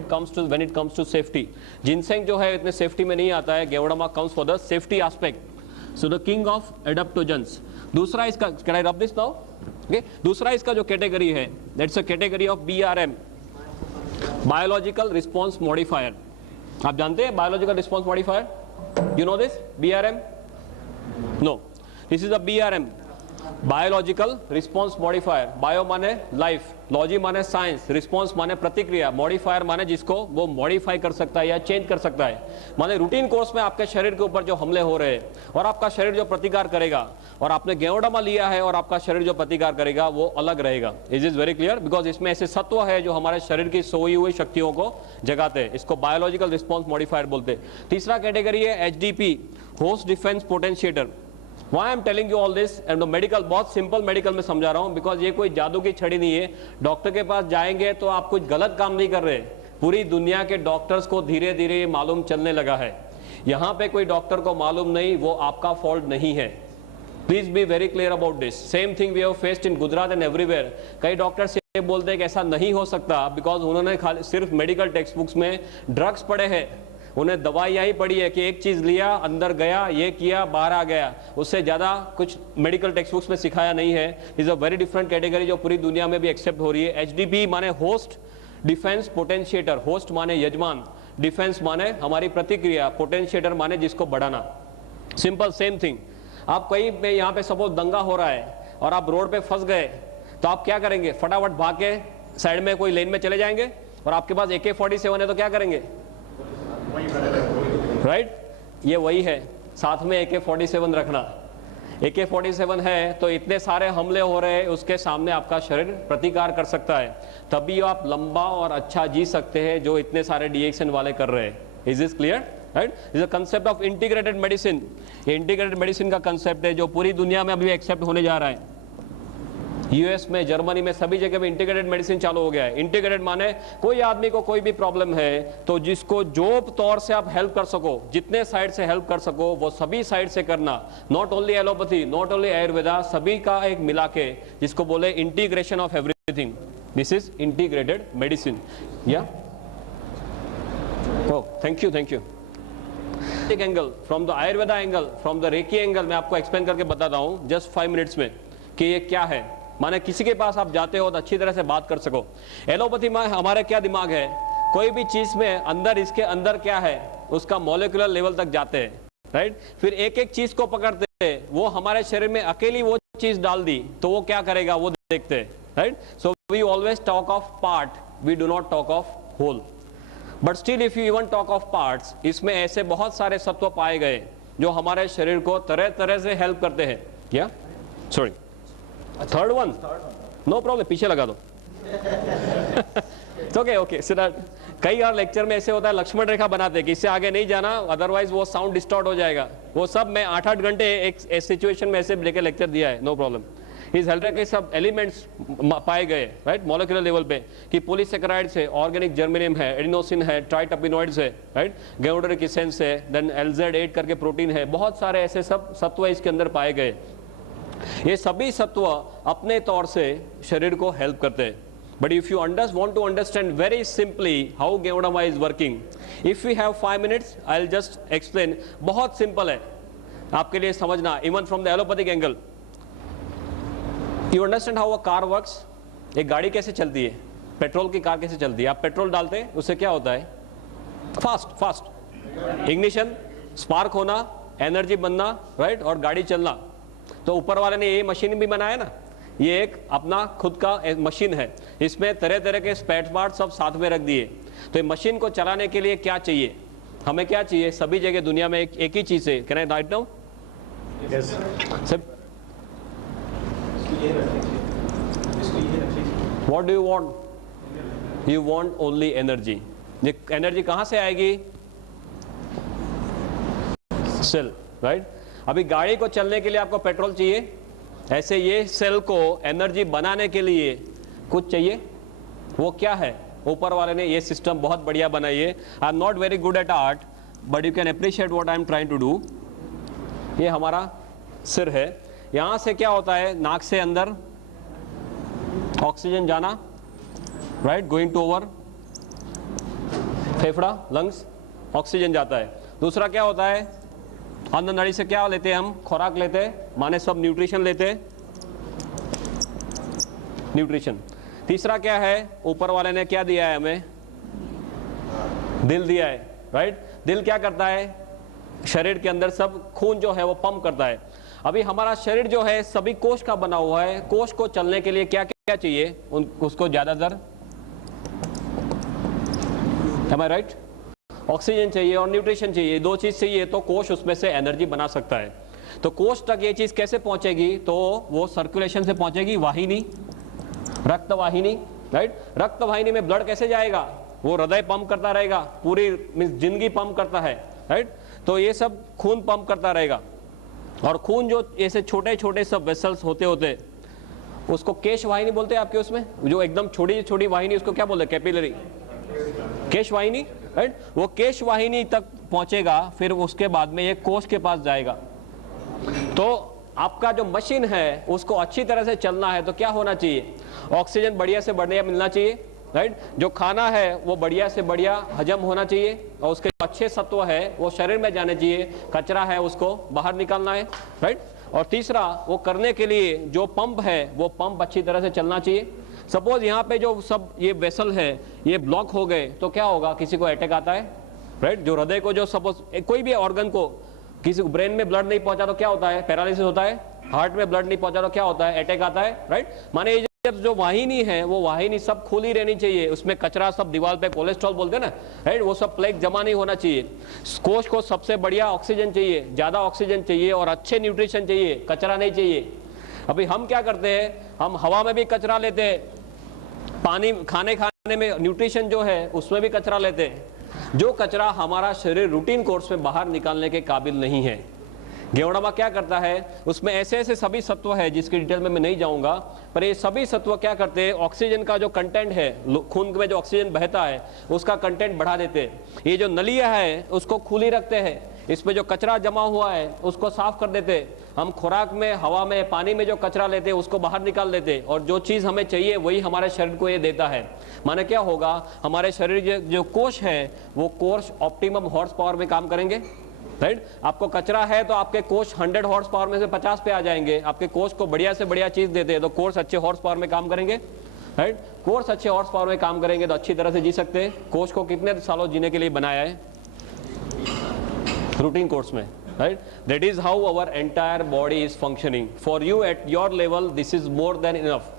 when it comes to safety. Ginseng जो है इतने सेफ्टी में नहीं आता है, गेवड़मा comes for the safety aspect. So the king of adaptogens. दूसरा इसका, can I rub this now? Okay. दूसरा इसका जो कैटेगरी है, that's a category of BRM, biological response modifier. आप जानते हैं biological response modifier? You know this BRM? No. This is a BRM. Biological response modifier, bio माने life, logy माने science, response माने प्रतिक्रिया, मॉडिफायर माने जिसको वो मॉडिफाई कर सकता है या चेंज कर सकता है। माने रूटीन कोर्स में आपके शरीर के ऊपर जो हमले हो रहे हैं और आपका शरीर जो प्रतिकार करेगा, और आपने गेओडामा लिया है और आपका शरीर जो प्रतिकार करेगा वो अलग रहेगा। Is is very clear? Because इसमें ऐसे सत्व है जो हमारे शरीर की सोई हुई शक्तियों को जगाते हैं। इसको बायोलॉजिकल रिस्पॉन्स मॉडिफायर बोलते हैं। तीसरा कैटेगरी है HDP, host defence potentiator. Why I'm telling you all this and the medical, बहुत सिंपल मेडिकल में समझा रहा हूं, बिकॉज ये कोई जादू की छड़ी नहीं है। डॉक्टर के पास जाएंगे तो आप कुछ गलत काम नहीं कर रहे। पूरी दुनिया के डॉक्टर्स को धीरे धीरे ये मालूम चलने लगा है। यहां पे कोई डॉक्टर को मालूम नहीं, वो आपका फॉल्ट नहीं है। Please be very clear about this. Same thing we have faced in Gujarat and everywhere. कई डॉक्टर्स ये बोलते हैं कि ऐसा नहीं हो सकता, बिकॉज उन्होंने खाली सिर्फ मेडिकल टेक्स्ट बुक्स में ड्रग्स पढ़े हैं, उन्हें दवाइयाँ ही पड़ी है कि एक चीज लिया, अंदर गया, ये किया, बाहर आ गया। उससे ज्यादा कुछ मेडिकल टेक्स्ट बुक्स में सिखाया नहीं है। Is a very different category जो पूरी दुनिया में भी एक्सेप्ट हो रही है। एचडीपी माने होस्ट डिफेंस पोटेंशिएटर। होस्ट माने यजमान, डिफेंस माने हमारी प्रतिक्रिया, पोटेंशिएटर माने जिसको बढ़ाना। Simple same thing. आप कहीं पे यहाँ पे सपोज दंगा हो रहा है और आप रोड पे फंस गए, तो आप क्या करेंगे? फटाफट भाग के साइड में कोई लेन में चले जाएंगे, और आपके पास AK-47 है तो क्या करेंगे? राइट? ये वही है, साथ में AK-47 रखना। AK-47 है तो इतने सारे हमले हो रहे हैं, उसके सामने आपका शरीर प्रतिकार कर सकता है, तभी आप लंबा और अच्छा जी सकते हैं जो इतने सारे डिएक्शन वाले कर रहे हैं। Is this clear? Right? Is a concept of integrated medicine. ये इंटीग्रेटेड मेडिसिन का कंसेप्ट है जो पूरी दुनिया में अभी एक्सेप्ट होने जा रहा है। यूएस में, जर्मनी में, सभी जगह में इंटीग्रेटेड मेडिसिन चालू हो गया है। इंटीग्रेटेड माने कोई आदमी को कोई भी प्रॉब्लम है तो जिसको जो तौर से आप हेल्प कर सको, जितने साइड से हेल्प कर सको वो सभी साइड से करना। Not only allopathy, not only Ayurveda, सभी का एक मिला के, जिसको बोले integration of everything. This is integrated medicine. या थैंक यू, थैंक यू। एक angle from the Ayurveda angle, from the reiki angle मैं आपको एक्सप्लेन करके बताता हूं जस्ट 5 मिनट्स में कि ये क्या है। माने किसी के पास आप जाते हो तो अच्छी तरह से बात कर सको। एलोपैथी में हमारे क्या दिमाग है, कोई भी चीज में अंदर, इसके अंदर क्या है उसका मॉलिक्यूलर लेवल तक जाते हैं। राइट? फिर एक एक चीज को पकड़ते हैं, वो हमारे शरीर में अकेली वो चीज डाल दी तो वो क्या करेगा वो देखते हैं। Right? So we always talk of part, we do not talk of whole. But still if you even talk of parts, इसमें ऐसे बहुत सारे सत्व पाए गए जो हमारे शरीर को तरह तरह से हेल्प करते हैं। क्या? Sorry, third one, no problem, पीछे लगा दो। Okay okay. कई बार लेक्चर में ऐसे होता है, लक्ष्मण रेखा बनाते हैं कि इससे आगे नहीं जाना, अदरवाइज वो साउंड डिस्टॉर्ट हो जाएगा। वो सब मैं 8-8 घंटे एक सिचुएशन में ऐसे लेके लेक्चर दिया है, नो प्रॉब्लम। इस हेल्थ के सब एलिमेंट्स पाए गए, राइट, मॉलिक्यूलर लेवल पे, कि पॉलीसेकेराइड्स है, ऑर्गेनिक जर्मेनियम है, एडिनोसिन है, ट्राइटर्पिनॉइड्स है, राइट, गेउडरिक एसेंस है, देन LZ8 करके प्रोटीन है, बहुत सारे ऐसे सब सत्व इसके अंदर पाए गए। ये सभी सत्व अपने तौर से शरीर को हेल्प करते हैं। But if you want to understand very simply how गेउडामा is working, if we have 5 minutes, I'll just explain। बहुत सिंपल है आपके लिए समझना, even from the allopathic angle। You understand how a car works? एक गाड़ी कैसे चलती है, पेट्रोल की कार कैसे चलती है? आप पेट्रोल डालते हैं, उससे क्या होता है? फास्ट इग्निशन, स्पार्क होना, एनर्जी बनना, राइट, और गाड़ी चलना। तो ऊपर वाले ने ये मशीन भी बनाया ना, ये एक अपना खुद का मशीन है, इसमें तरह तरह के स्पेयर पार्ट सब साथ में रख दिए। तो ये मशीन को चलाने के लिए क्या चाहिए? हमें क्या चाहिए? सभी जगह दुनिया में एक ही चीज है। Can I write now? What do you want? You want only energy। ये एनर्जी कहां से आएगी? Cell, right. अभी गाड़ी को चलने के लिए आपको पेट्रोल चाहिए, ऐसे ये सेल को एनर्जी बनाने के लिए कुछ चाहिए। वो क्या है? ऊपर वाले ने ये सिस्टम बहुत बढ़िया बनाई है। I am not very good at art, but you can appreciate what I am trying to do. ये हमारा सिर है, यहां से क्या होता है, नाक से अंदर ऑक्सीजन जाना, राइट, गोइंग टू ओवर फेफड़ा, लंग्स, ऑक्सीजन जाता है। दूसरा क्या होता है, अन्न नली से क्या लेते हैं हम? खुराक लेते हैं, माने सब न्यूट्रिशन लेते हैं, न्यूट्रिशन। तीसरा क्या है, ऊपर वाले ने क्या दिया है हमें? दिल दिया है, राइट। दिल क्या करता है? शरीर के अंदर सब खून जो है वो पंप करता है। अभी हमारा शरीर जो है सभी कोष का बना हुआ है। कोष को चलने के लिए क्या क्या चाहिए उसको ज्यादातर, am I right? ऑक्सीजन चाहिए और न्यूट्रिशन चाहिए, दो चीज चाहिए तो कोष उसमें से एनर्जी बना सकता है। तो कोष तक ये चीज कैसे पहुंचेगी? तो वो सर्कुलेशन से पहुंचेगी, वाहिनी, रक्त वाहिनी, राइट। रक्त वाहिनी में ब्लड कैसे जाएगा? वो हृदय पंप करता रहेगा, पूरी जिंदगी पंप करता है, राइट। तो ये सब खून पंप करता रहेगा, और खून जो ऐसे छोटे छोटे सब वेसल्स होते होते उसको केश वाहिनी बोलते हैं आपके उसमें, जो एकदम छोटी छोटी वाहिनी उसको क्या बोलते हैं? कैपिलरी, केश वाहिनी, राइट। वो केश वाहिनी तक पहुंचेगा, फिर उसके बाद में ये कोष के पास जाएगा। तो आपका जो मशीन है उसको अच्छी तरह से चलना है तो क्या होना चाहिए? ऑक्सीजन बढ़िया से बढ़िया मिलना चाहिए, राइट। जो खाना है वो बढ़िया से बढ़िया हजम होना चाहिए, और उसके जो अच्छे सत्व है वो शरीर में जाने चाहिए, कचरा है उसको बाहर निकालना है, राइट। और तीसरा, वो करने के लिए जो पंप है वो पंप अच्छी तरह से चलना चाहिए। सपोज यहाँ पे जो सब ये वेसल है ये ब्लॉक हो गए तो क्या होगा? किसी को अटैक आता है, राइट। जो हृदय को जो सपोज कोई भी ऑर्गन को, किसी को ब्रेन में ब्लड नहीं पहुंचा तो क्या होता है? पैरालिसिस होता है। हार्ट में ब्लड नहीं पहुंचा तो क्या होता है? अटैक आता है, राइट। माने जब जो वाहिनी है वो वाहिनी सब खुली रहनी चाहिए, उसमें कचरा सब दीवार पे कोलेस्ट्रॉल बोलते हैं ना, राइट, वो सब प्लेग जमा नहीं होना चाहिए। कोष को सबसे बढ़िया ऑक्सीजन चाहिए, ज्यादा ऑक्सीजन चाहिए और अच्छे न्यूट्रिशन चाहिए, कचरा नहीं चाहिए। अभी हम क्या करते हैं? हम हवा में भी कचरा लेते हैं, पानी खाने में न्यूट्रिशन जो है उसमें भी कचरा लेते हैं। जो कचरा हमारा शरीर रूटीन कोर्स में बाहर निकालने के काबिल नहीं है। गेवड़ामा क्या करता है? उसमें ऐसे ऐसे सभी सत्व है जिसकी डिटेल में मैं नहीं जाऊंगा, पर ये सभी सत्व क्या करते हैं? ऑक्सीजन का जो कंटेंट है, खून में जो ऑक्सीजन बहता है उसका कंटेंट बढ़ा देते हैं। ये जो नलियां है उसको खुली रखते हैं, इसमें जो कचरा जमा हुआ है उसको साफ कर देते हैं। हम खुराक में, हवा में, पानी में जो कचरा लेते हैं उसको बाहर निकाल देते हैं, और जो चीज हमें चाहिए वही हमारे शरीर को ये देता है। माने क्या होगा? हमारे शरीर जो कोष है वो कोष ऑप्टिमम हॉर्स पावर में काम करेंगे, राइट। आपको कचरा है तो आपके कोष 100 हॉर्स पावर में से 50 पे आ जाएंगे। आपके कोष को बढ़िया से बढ़िया चीज देते हैं तो कोष अच्छे हॉर्स पावर में काम करेंगे, राइट। कोष अच्छे हॉर्स पावर में काम करेंगे तो अच्छी तरह से जी सकते हैं। कोष को कितने सालों जीने के लिए बनाया है? रूटीन कोर्स में, right. That is how our entire body is functioning. For you at your level this is more than enough.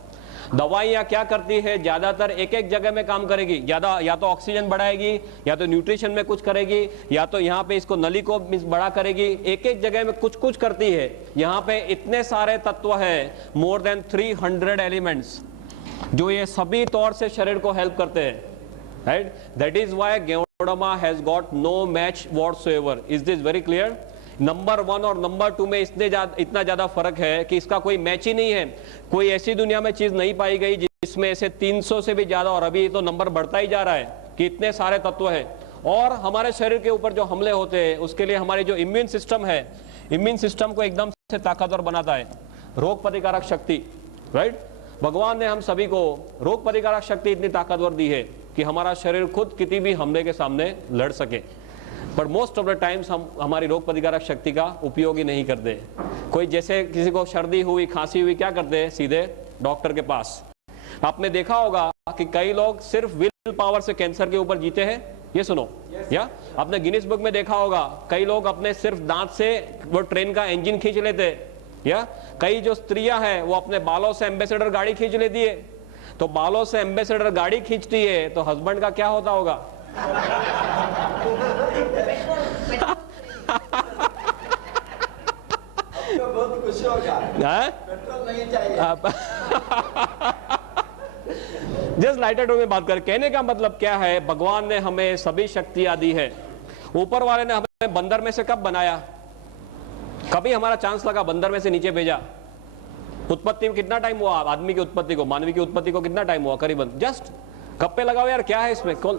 दवाइयां क्या करती है? ज्यादातर एक एक जगह में काम करेगी, ज्यादा या तो ऑक्सीजन बढ़ाएगी, या तो न्यूट्रिशन में कुछ करेगी, या तो यहाँ पे इसको नली को बड़ा करेगी। एक एक जगह में कुछ कुछ करती है। यहाँ पे इतने सारे तत्व है, मोर देन 300 एलिमेंट्स, जो ये सभी तौर से शरीर को हेल्प करते हैं, right. That is why ganoderma has got no match whatsoever. Is this very clear? Number 1 और नंबर 2 में इतना ज्यादा फर्क है कि इसका कोई मैच ही नहीं है। कोई ऐसी दुनिया में चीज नहीं पाई गई जिसमें ऐसे 300 से भी ज्यादा, और अभी तो नंबर बढ़ता ही जा रहा है कि इतने सारे तत्व है। और हमारे शरीर के ऊपर जो हमले होते हैं उसके लिए हमारी जो इम्यून सिस्टम है, इम्यून सिस्टम को एकदम से ताकतवर बनाता है। रोग प्रतिकारक शक्ति, राइट। भगवान ने हम सभी को रोग प्रतिकारक शक्ति इतनी ताकतवर दी है कि हमारा शरीर खुद किसी भी हमले के सामने लड़ सके। पर मोस्ट ऑफ द टाइम्स हम हमारी रोग प्रतिकारक शक्ति का उपयोग ही नहीं करते। कोई जैसे किसी को सर्दी हुई, खांसी हुई, क्या करते हैं? सीधे डॉक्टर के पास। आपने देखा होगा कि कई लोग सिर्फ विल पावर से कैंसर के ऊपर जीते हैं। ये सुनो, या आपने गिनीज बुक में देखा होगा कई लोग अपने सिर्फ दांत से वो ट्रेन का इंजन खींच लेते, या कई जो स्त्रियां हैं वो अपने बालों से एम्बेसडर गाड़ी खींच लेती है। तो बालों से एम्बेसडर गाड़ी खींचती है तो हस्बैंड का क्या होता होगा? बहुत खुश होगा, पेट्रोल नहीं चाहिए। जस्ट लाइटर टू में बात कर, कहने का मतलब क्या है? भगवान ने हमें सभी शक्तियां दी है। ऊपर वाले ने हमें बंदर में से कब बनाया? कभी हमारा चांस लगा बंदर में से नीचे भेजा? उत्पत्ति में कितना टाइम हुआ? आदमी की उत्पत्ति को, मानवी की उत्पत्ति को कितना टाइम हुआ? करीबन जस्ट गप्पे लगाओ यार, क्या है इसमें? 30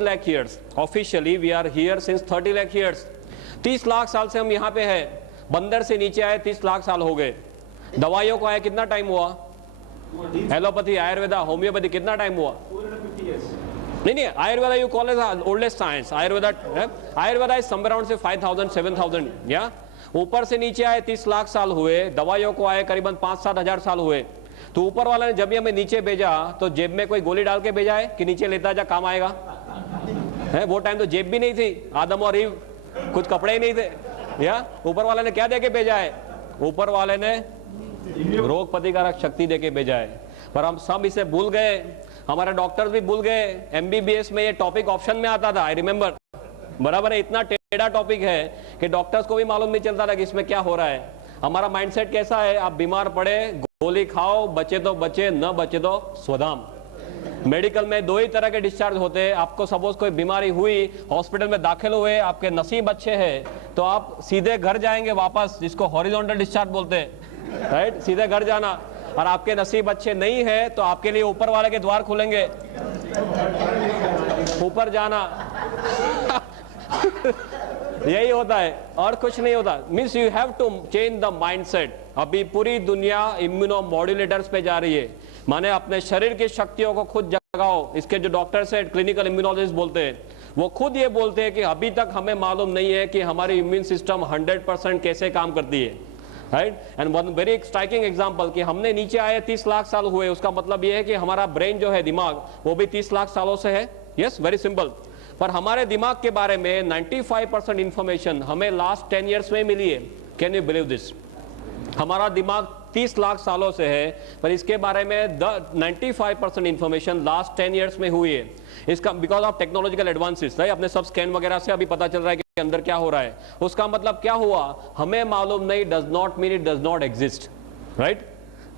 lakh years. Officially we are here since 30 lakh years. 30 lakh साल से हम यहाँ पे हैं। बंदर से नीचे आए 30 लाख साल हो गए। दवाइयों को आए कितना टाइम हुआ? एलोपैथी, आयुर्वेदा, होम्योपैथी कितना टाइम हुआ? नहीं, Ayurveda you call as oldest science. Ayurveda is somewhere around से 5000 7000, या ऊपर से नीचे आए 30 लाख साल हुए। दवाइयों को आए करीबन 5-7 हजार साल हुए। तो ऊपर वाला ने जब भी हमें नीचे भेजा तो जेब में कोई गोली डाल के भेजा है कि नीचे लेता जा, काम आएगा? है वो टाइम तो जेब भी नहीं थी, आदम और ईव कुछ कपड़े ही नहीं थे, या ऊपर वाले ने क्या देके भेजा है? ऊपर वाले ने रोग प्रतिकारक शक्ति देके भेजा है, पर हम सब इसे भूल गए, हमारे डॉक्टर्स भी भूल गए। एमबीबीएस में ये टॉपिक ऑप्शन में आता था, आई रिमेम्बर, बराबर है। इतना टेढ़ा टॉपिक है कि डॉक्टर्स को भी मालूम नहीं चलता था कि इसमें क्या हो रहा है। हमारा माइंडसेट कैसा है? आप बीमार पड़े गोली खाओ, बचे तो बचे, न बचे तो स्वधाम। मेडिकल में दो ही तरह के डिस्चार्ज होते हैं। आपको सपोज कोई बीमारी हुई, हॉस्पिटल में दाखिल हुए, आपके नसीब अच्छे हैं तो आप सीधे घर जाएंगे वापस, जिसको हॉरिजॉन्टल डिस्चार्ज बोलते हैं, राइट, सीधे घर जाना। और आपके नसीब अच्छे नहीं है तो आपके लिए ऊपर वाले के द्वार खुलेंगे, ऊपर जाना। यही होता है और कुछ नहीं होता। Means you have to change the mindset. अभी पूरी दुनिया इम्यूनो मॉड्यूलेटर्स पे जा रही है, माने अपने शरीर की शक्तियों को खुद जगाओ। इसके जो डॉक्टर्स है, क्लिनिकल इम्यूनोलॉजिस्ट बोलते हैं, वो खुद ये बोलते हैं कि अभी तक हमें मालूम नहीं है कि हमारी इम्यून सिस्टम 100% कैसे काम करती है, right. And one very striking example कि हमने नीचे आए 30 लाख साल हुए, उसका मतलब ये है कि हमारा ब्रेन जो है, दिमाग, वो भी 30 लाख सालों से है। Yes, very simple. पर हमारे दिमाग के बारे में 95% इंफॉर्मेशन हमें लास्ट 10 ईयर्स में मिली है। Can you believe this? हमारा दिमाग 30 लाख सालों से है, पर इसके बारे में 95% इंफॉर्मेशन लास्ट 10 ईयर्स में हुई है। इसका because of technological advances, right. अपने सब स्कैन वगैरह से अभी पता चल रहा है कि अंदर क्या हो रहा है। उसका मतलब क्या हुआ? हमें मालूम नहीं does not mean it does not exist, right.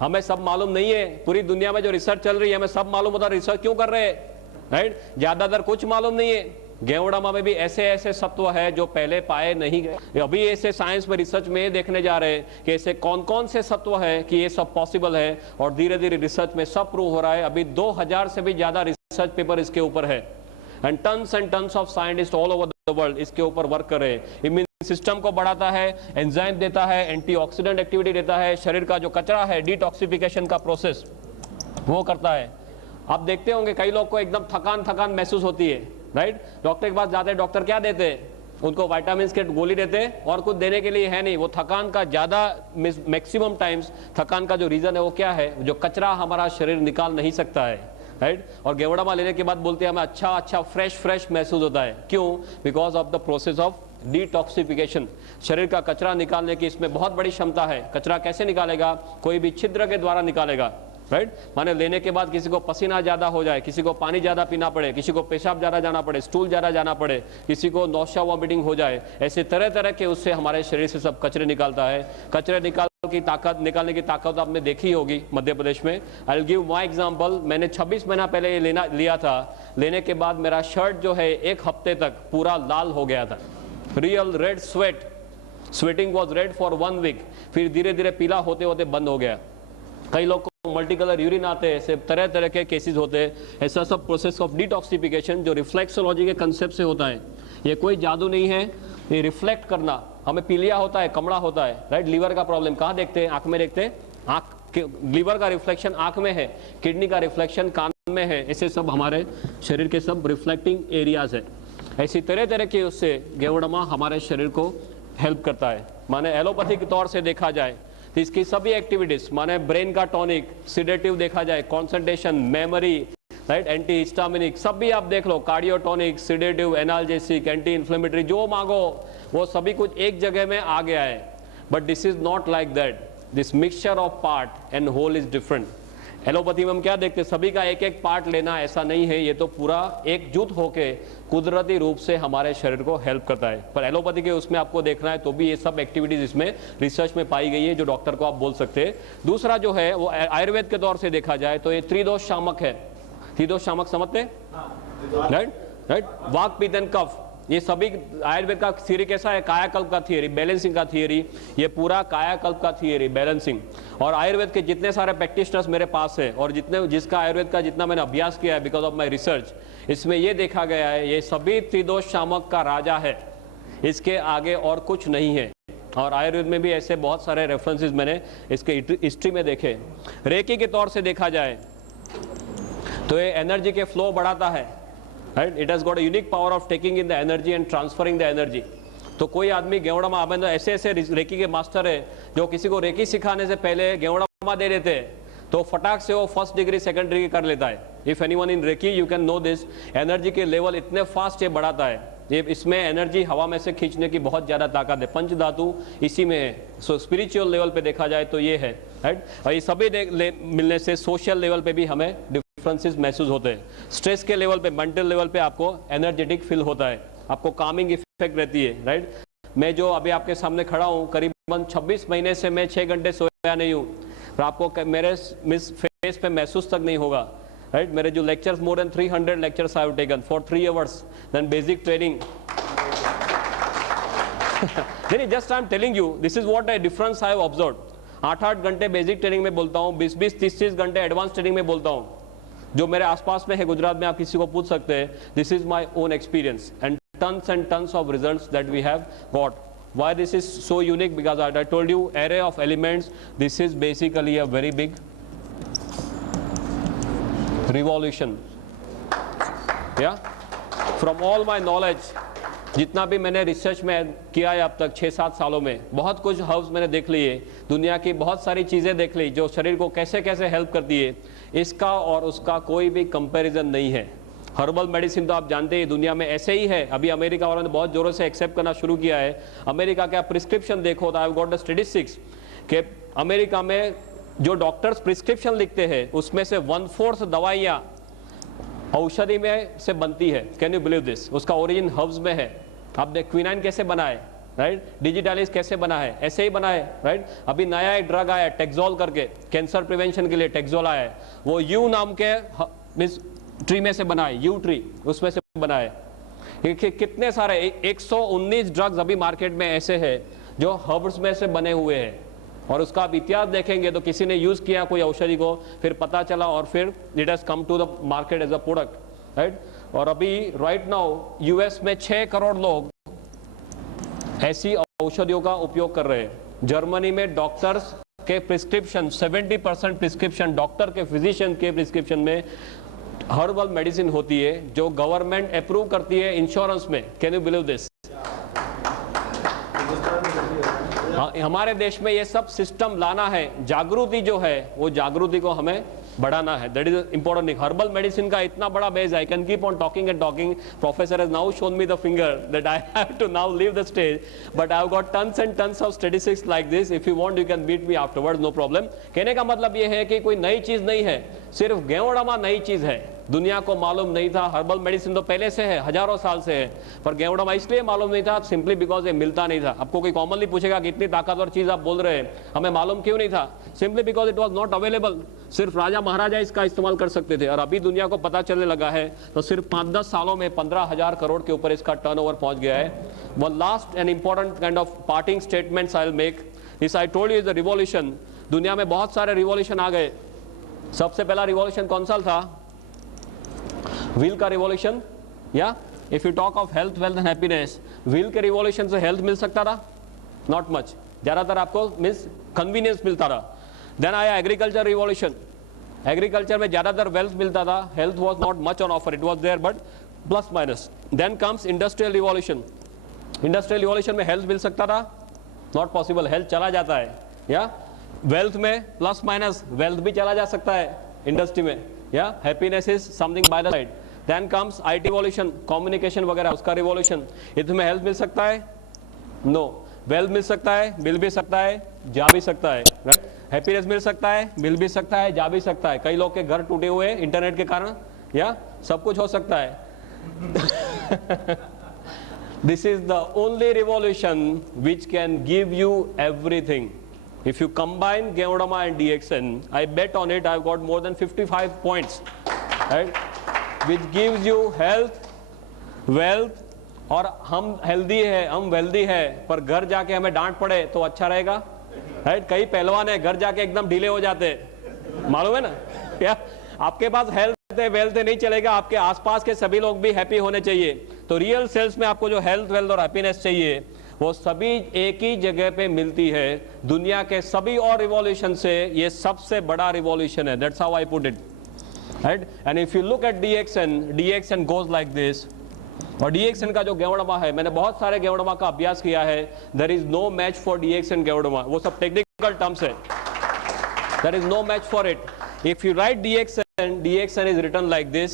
हमें सब मालूम नहीं है। पूरी दुनिया में जो रिसर्च चल रही है, हमें सब मालूम होता है, रिसर्च क्यों कर रहे हैं, राइट। ज्यादातर कुछ मालूम नहीं है। गेवड़ामा में भी ऐसे ऐसे सत्व है जो पहले पाए नहीं गए। अभी ऐसे साइंस में रिसर्च में देखने जा रहे हैं कि ऐसे कौन कौन से सत्व है कि ये सब पॉसिबल है, और धीरे धीरे रिसर्च में सब प्रूव हो रहा है। अभी 2000 से भी ज्यादा रिसर्च पेपर इसके ऊपर है, and tons of scientist all over the world इसके ऊपर वर्क कर रहे हैं। इम्यून सिस्टम को बढ़ाता है, एंजाइम देता है, एंटीऑक्सीडेंट एक्टिविटी देता है, शरीर का जो कचरा है, डिटॉक्सिफिकेशन का प्रोसेस वो करता है। आप देखते होंगे कई लोग को एकदम थकान महसूस होती है, राइट। डॉक्टर के पास जाते हैं, डॉक्टर क्या देते हैं? उनको विटामिन के गोली देते हैं, और कुछ देने के लिए है नहीं। वो थकान का ज्यादा मैक्सिमम टाइम्स थकान का जो रीजन है वो क्या है? जो कचरा हमारा शरीर निकाल नहीं सकता है, राइट। और गेवड़ामा लेने के बाद बोलते हैं हमें अच्छा फ्रेश महसूस होता है। क्यों? Because of the process of detoxification. शरीर का कचरा निकालने की इसमें बहुत बड़ी क्षमता है। कचरा कैसे निकालेगा? कोई भी छिद्र के द्वारा निकालेगा, राइट। माने लेने के बाद किसी को पसीना ज्यादा हो जाए, किसी को पानी ज्यादा पीना पड़े, किसी को पेशाब ज्यादा जाना पड़े, स्टूल ज्यादा जाना पड़े, किसी को नौशा वॉमिटिंग हो जाए, ऐसे तरह तरह के उससे हमारे शरीर से सब कचरे निकालता है। कचरे निकालने की ताकत आपने देखी होगी मध्य प्रदेश में। I will give my example. मैंने 26 महीना पहले ये लिया था। लेने के बाद मेरा शर्ट जो है 1 हफ्ते तक पूरा लाल हो गया था, real red sweating was red for 1 week. फिर धीरे धीरे पीला होते होते बंद हो गया। कई लोग मल्टी कलर यूरिन आते हैं, ऐसे तरह तरह के केसेस होते हैं। ऐसा सब प्रोसेस ऑफ डिटॉक्सिफिकेशन जो रिफ्लेक्सोलॉजी के कंसेप्ट से होता है। ये कोई जादू नहीं है, ये रिफ्लेक्ट करना। हमें पीलिया होता है, कमड़ा होता है, राइट। लीवर का प्रॉब्लम कहाँ देखते हैं? आंख में देखते हैं। आंख, लीवर का रिफ्लेक्शन आंख में है, किडनी का रिफ्लेक्शन कान में है। ऐसे सब हमारे शरीर के सब रिफ्लेक्टिंग एरियाज है। ऐसी तरह तरह के उससे गेवड़ामा हमारे शरीर को हेल्प करता है। माने एलोपैथी के तौर से देखा जाए तो इसकी सभी एक्टिविटीज, माने ब्रेन का टॉनिक, सिडेटिव देखा जाए, concentration, memory, right, anti histaminic, सब भी आप देख लो, cardiotonic, sedative, analgesic, anti inflammatory, जो मांगो वो सभी कुछ एक जगह में आ गया है। But this is not like that. This mixture of part and whole is different. Allopathy में हम क्या देखते हैं? सभी का एक एक पार्ट लेना, ऐसा नहीं है। ये तो पूरा एकजुट होके कुदरती रूप से हमारे शरीर को हेल्प करता है। पर एलोपैथी के उसमें आपको देखना है तो भी ये सब एक्टिविटीज इसमें रिसर्च में पाई गई है, जो डॉक्टर को आप बोल सकते हैं। दूसरा जो है वो आयुर्वेद के तौर से देखा जाए तो ये त्रिदोष शामक है। त्रिदोष शामक समझते? राइट। वाक, पित्त एंड कफ, ये सभी आयुर्वेद का थियरी कैसा है? कायाकल्प का थियरी, बैलेंसिंग का थियरी। ये पूरा कायाकल्प का थियरी, बैलेंसिंग। और आयुर्वेद के जितने सारे प्रैक्टिशनर्स मेरे पास है और जिसका आयुर्वेद का जितना मैंने अभ्यास किया है बिकॉज ऑफ माय रिसर्च, इसमें ये देखा गया है ये सभी त्रिदोष शामक का राजा है, इसके आगे और कुछ नहीं है। और आयुर्वेद में भी ऐसे बहुत सारे रेफरेंसेस मैंने इसके हिस्ट्री में देखे। रेकी के तौर से देखा जाए तो ये एनर्जी के फ्लो बढ़ाता है, right. It has got a unique power of taking in the energy and transferring the energy. तो कोई आदमी गेवड़ामा आबंद ऐसे ऐसे रेकी के मास्टर है जो किसी को रेकी सिखाने से पहले गेवड़ामा दे देते हैं तो फटाक से वो 1st डिग्री 2nd डिग्री कर लेता है। If anyone in reiki you can know this. Energy के लेवल इतने फास्ट ये बढ़ाता है। ये इसमें एनर्जी हवा में से खींचने की बहुत ज़्यादा ताकत है, पंच धातु इसी में है। सो स्पिरिचुअल लेवल पे देखा जाए तो ये है, राइट। और ये सभी मिलने से सोशल लेवल पे भी हमें डिफरेंसेस महसूस होते हैं। स्ट्रेस के लेवल पे, मेंटल लेवल पे आपको एनर्जेटिक फील होता है, आपको कामिंग इफेक्ट रहती है, राइट। मैं जो अभी आपके सामने खड़ा हूँ, करीबन 26 महीने से मैं 6 घंटे सोया नहीं हूँ, और आपको मेरे फेस पे महसूस तक नहीं होगा, राइट। मेरे जो lectures, more than 300 lectures I have taken for 3 hours, then basic training. Just I am telling you, this is what a difference I have observed. 8-8 घंटे बेसिक ट्रेनिंग में बोलता हूँ, 20-20, 30-30 घंटे एडवांस ट्रेनिंग में बोलता हूँ। जो मेरे आसपास में है गुजरात में, आप किसी को पूछ सकते हैं। This is my own experience and tons of results that we have got. Why this is so unique? Because I told you, array of elements. This is basically a very big revolution. Yeah, from all my knowledge, जितना भी मैंने research में किया है अब तक 6-7 सालों में, बहुत कुछ हर्ब्स मैंने देख लिए, दुनिया की बहुत सारी चीज़ें देख ली जो शरीर को कैसे कैसे हेल्प करती है। इसका और उसका कोई भी कंपैरिजन नहीं है। हर्बल मेडिसिन तो आप जानते हैं दुनिया में ऐसे ही है। अभी अमेरिका वालों ने बहुत जोरों से एक्सेप्ट करना शुरू किया है। अमेरिका का प्रिस्क्रिप्शन देखो तो आई हैव गॉट द स्टैटिस्टिक्स कि अमेरिका में जो डॉक्टर्स प्रिस्क्रिप्शन लिखते हैं उसमें से 1/4 दवाइयाँ औषधि में से बनती है। Can you believe this? उसका ओरिजिन हर्ब्स में है। आप देख क्विनाइन कैसे बना है, राइट। डिजिटालिस कैसे बना है, ऐसे ही बना है, राइट। अभी नया एक ड्रग आया है टेक्सोल करके, कैंसर प्रिवेंशन के लिए टेक्सोल आया है। वो यू नाम के मीन्स ट्री में से बना है, यू ट्री, उसमें से बना है। कितने सारे 119 ड्रग्स अभी मार्केट में ऐसे हैं जो हर्ब्स में से बने हुए हैं। और उसका आप इतिहास देखेंगे तो किसी ने यूज किया कोई औषधि को, फिर पता चला और फिर it has come to the market as a product, right. और अभी राइट नाउ यूएस में 6 करोड़ लोग ऐसी औषधियों का उपयोग कर रहे हैं। जर्मनी में डॉक्टर्स के प्रिस्क्रिप्शन, 70% प्रिस्क्रिप्शन डॉक्टर के, फिजिशियन के प्रिस्क्रिप्शन में हर्बल मेडिसिन होती है जो गवर्नमेंट अप्रूव करती है इंश्योरेंस में। Can you believe this? हमारे देश में ये सब सिस्टम लाना है। जागृति जो है वो जागृति को हमें बढ़ाना है। That is important thing. Herbal medicine का इतना बड़ा base, I can keep on talking and talking. Professor has now shown me the finger that I have to now leave the stage, but I have got tons and tons of statistics like this. If you want you can meet me afterwards, no problem. कहने का मतलब ये है कि कोई नई चीज नहीं है, सिर्फ गेवड़मा नई चीज है। दुनिया को मालूम नहीं था। हर्बल मेडिसिन तो पहले से है, हजारों साल से है, पर गेवड़मा इसलिए मालूम नहीं था सिंपली बिकॉज ये मिलता नहीं था। आपको कोई कॉमनली पूछेगा कि इतनी ताकतवर चीज आप बोल रहे हैं, हमें मालूम क्यों नहीं था? Simply because it was not available. सिर्फ राजा महाराजा इसका इस्तेमाल कर सकते थे, और अभी दुनिया को पता चलने लगा है तो सिर्फ 5-10 सालों में 15,000 करोड़ के ऊपर इसका टर्नओवर पहुंच गया है। One last and important kind of parting statements I will make this. I told you is the revolution. दुनिया में बहुत सारे रिवॉल्यूशन आ गए। सबसे पहला रिवॉल्यूशन कौन सा था? व्हील का रिवॉल्यूशन। या if you talk of health, wealth and happiness, wheel के रिवॉल्यूशन से हेल्थ मिल सकता था? Not much. ज्यादातर आपको मीन्स कन्वीनियंस मिलता था। देन आया एग्रीकल्चर रिवॉल्यूशन। एग्रीकल्चर में ज्यादातर वेल्थ मिलता था, health was not much on offer, it was there but plus minus. Then comes industrial revolution. Industrial revolution में हेल्थ मिल सकता था? नॉट पॉसिबल, हेल्थ चला जाता है। या वेल्थ में प्लस माइनस वेल्थ भी चला जा सकता है इंडस्ट्री में। या happiness is something by the side. Then comes IT revolution, communication वगैरह, उसका रिवॉल्यूशन। इसमें हेल्थ मिल सकता है? नो। वेल्थ मिल सकता है, मिल भी सकता है, जा भी सकता है, राइट। हैप्पीनेस मिल सकता है, मिल भी सकता है, जा भी सकता है। कई लोग के घर टूटे हुए हैं इंटरनेट के कारण, या सब कुछ हो सकता है। This is the only revolution which can give you everything. If you combine Geodama and DXN, I bet on it I've got more than 55 points, right? Which gives you health, wealth, और हम healthy है, हम wealthy है, पर घर जाके हमें डांट पड़े तो अच्छा रहेगा, राइट? कई पहलवान है घर जाके एकदम ढीले हो जाते, मालूम है ना? क्या आपके पास हेल्थ है, वेल्थ है, नहीं चलेगा। आपके आसपास के सभी लोग भी हैप्पी होने चाहिए। तो रियल सेल्स में आपको जो हेल्थ, वेल्थ और हैप्पीनेस चाहिए वो सभी एक ही जगह पे मिलती है। दुनिया के सभी और रिवॉल्यूशन से ये सबसे बड़ा रिवॉल्यूशन है। That's how I put it, right? And if you look at DXN goes like this. और DXN का जो गेवड़मा है, मैंने बहुत सारे गेवड़मा का अभ्यास किया है। There is no match for DXN ganoderma. वो सब टेक्निकल टर्म्स है। There is no match for it. If you write DXN is written like this.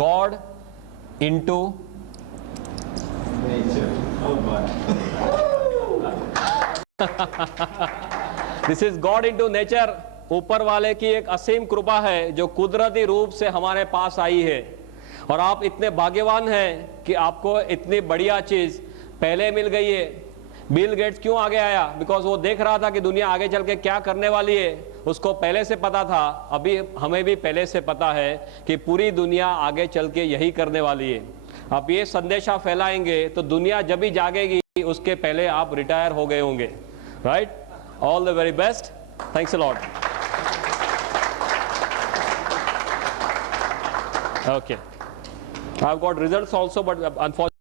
God into Nature. Oh God. This is God into nature. ऊपर वाले की एक असीम कृपा है जो कुदरती रूप से हमारे पास आई है, और आप इतने भाग्यवान हैं कि आपको इतनी बढ़िया चीज पहले मिल गई है। बिल गेट्स क्यों आगे आया? बिकॉज वो देख रहा था कि दुनिया आगे चल के क्या करने वाली है, उसको पहले से पता था। अभी हमें भी पहले से पता है कि पूरी दुनिया आगे चल के यही करने वाली है। आप ये संदेशा फैलाएंगे तो दुनिया जब भी जागेगी उसके पहले आप रिटायर हो गए होंगे। Right? All the very best. Thanks a lot. Okay, I've got results also, but unfortunately